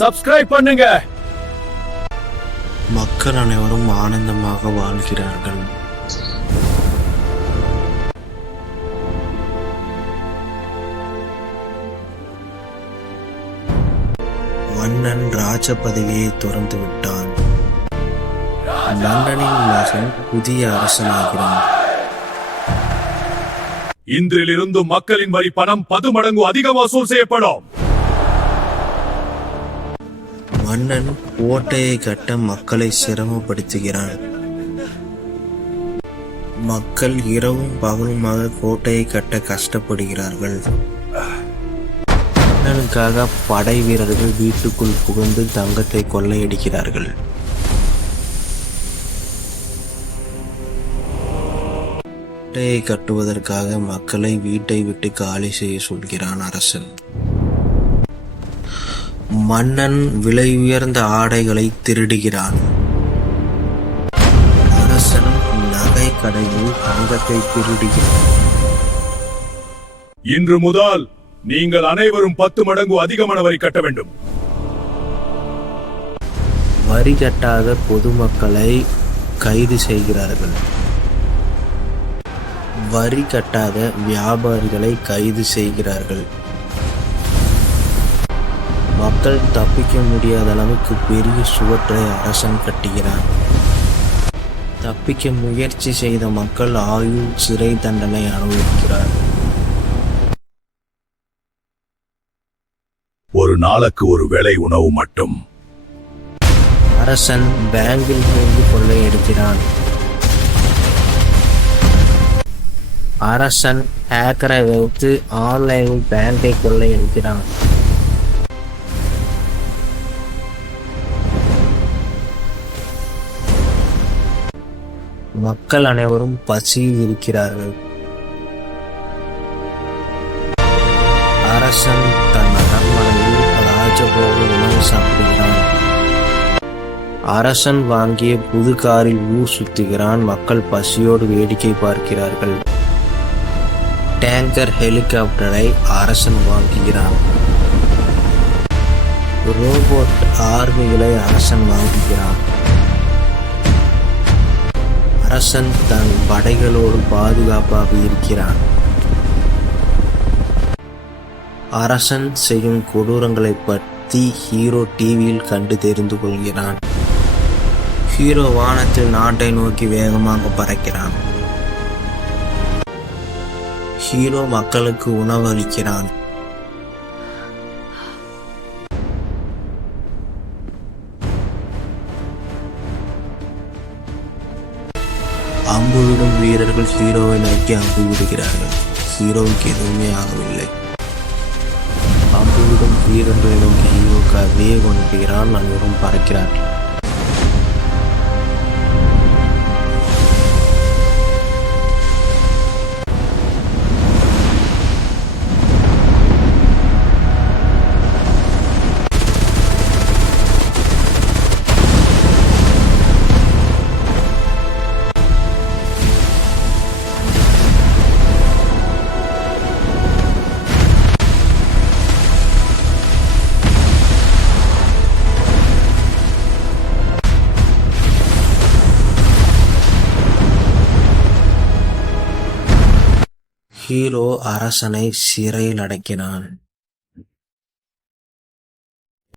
Subscribe பண்ணுங்க. மக்கள் அனைவரும் ஆனந்தமாக வாழ்கிறார்கள். மன்னன் ராஜ பதவியை துறந்து விட்டான். மன்னனின் மகன் புதிய அரசனாகிறான். இன்றிலிருந்து மக்களின் வரி பணம் 10 மடங்கு அதிக வசூல் செய்யப்படும். மன்னன் கோட்டையை கட்ட மக்களை சிரமப்படுத்துகிறான். மக்கள் இரவும் பகலுமாக கோட்டையை கட்ட கஷ்டப்படுகிறார்கள். மன்னனுக்காக படை வீரர்கள் வீட்டுக்குள் புகுந்து தங்கத்தை கொள்ளையடிக்கிறார்கள். கோட்டையை கட்டுவதற்காக மக்களை வீட்டை விட்டு காலி செய்ய சொல்கிறான் அரசன். மன்னன் விலை உயர்ந்த ஆடைகளை திருடுகிறான். அரசன் நகை கடையில் தங்கத்தை திருடுகிறான். இன்று முதல் நீங்கள் அனைவரும் 10 மடங்கு அதிகமான வரி கட்ட வேண்டும். வரி கட்டாத பொதுமக்களை கைது செய்கிறார்கள். வரி கட்டாத வியாபாரிகளை கைது செய்கிறார்கள். மக்கள் தப்பிக்க முடியாத அளவுக்கு பெரிய சுவற்றை அரசன் கட்டுகிறான். தப்பிக்க முயற்சி செய்த மக்கள் ஆயுள் சிறை தண்டனை அனுபவிக்கிறார். ஒரு நாளுக்கு ஒரு வேளை உணவு மட்டும். அரசன் பேங்கில் இருந்து கொள்ளையடிக்கிறான். அரசன் ஹேக்கரை வைத்து ஆன்லைனில் பேங்கை கொள்ளையடிக்கிறான். மக்கள் அனைவரும் பசியில் இருக்கிறார்கள். அரசன் தன் அரண்மனையில் ராஜபோக உணவு சாப்பிடுகிறான். அரசன் வாங்கிய புது காரில் ஊர் சுத்துகிறான். மக்கள் பசியோடு வேடிக்கை பார்க்கிறார்கள். டேங்கர் ஹெலிகாப்டரை அரசன் வாங்குகிறான். ரோபோட் ஆர்மிகளை அரசன் வாங்குகிறான். அரசன் தன் படைகளோடு பாதுகாப்பாக இருக்கிறான். அரசன் செய்யும் கொடூரங்களை பற்றி ஹீரோ டிவியில் கண்டு தெரிந்து கொள்கிறான். ஹீரோ வானத்தில் நாட்டை நோக்கி வேகமாக பறக்கிறான். ஹீரோ மக்களுக்கு உணவு அளிக்கிறான். அம்பு விடும் வீரர்கள் ஹீரோவை நோக்கி அம்பு விடுகிறார்கள். ஹீரோவுக்கு எதுவுமே ஆகவில்லை. அம்பு விடும் வீரர்களை நோக்கி ஹீரோக்கு அதே கொண்டுகிறான். அனைவரும் பறக்கிறார்கள். ஹீரோ அரசனை சிறையில் அடைக்கிறான்.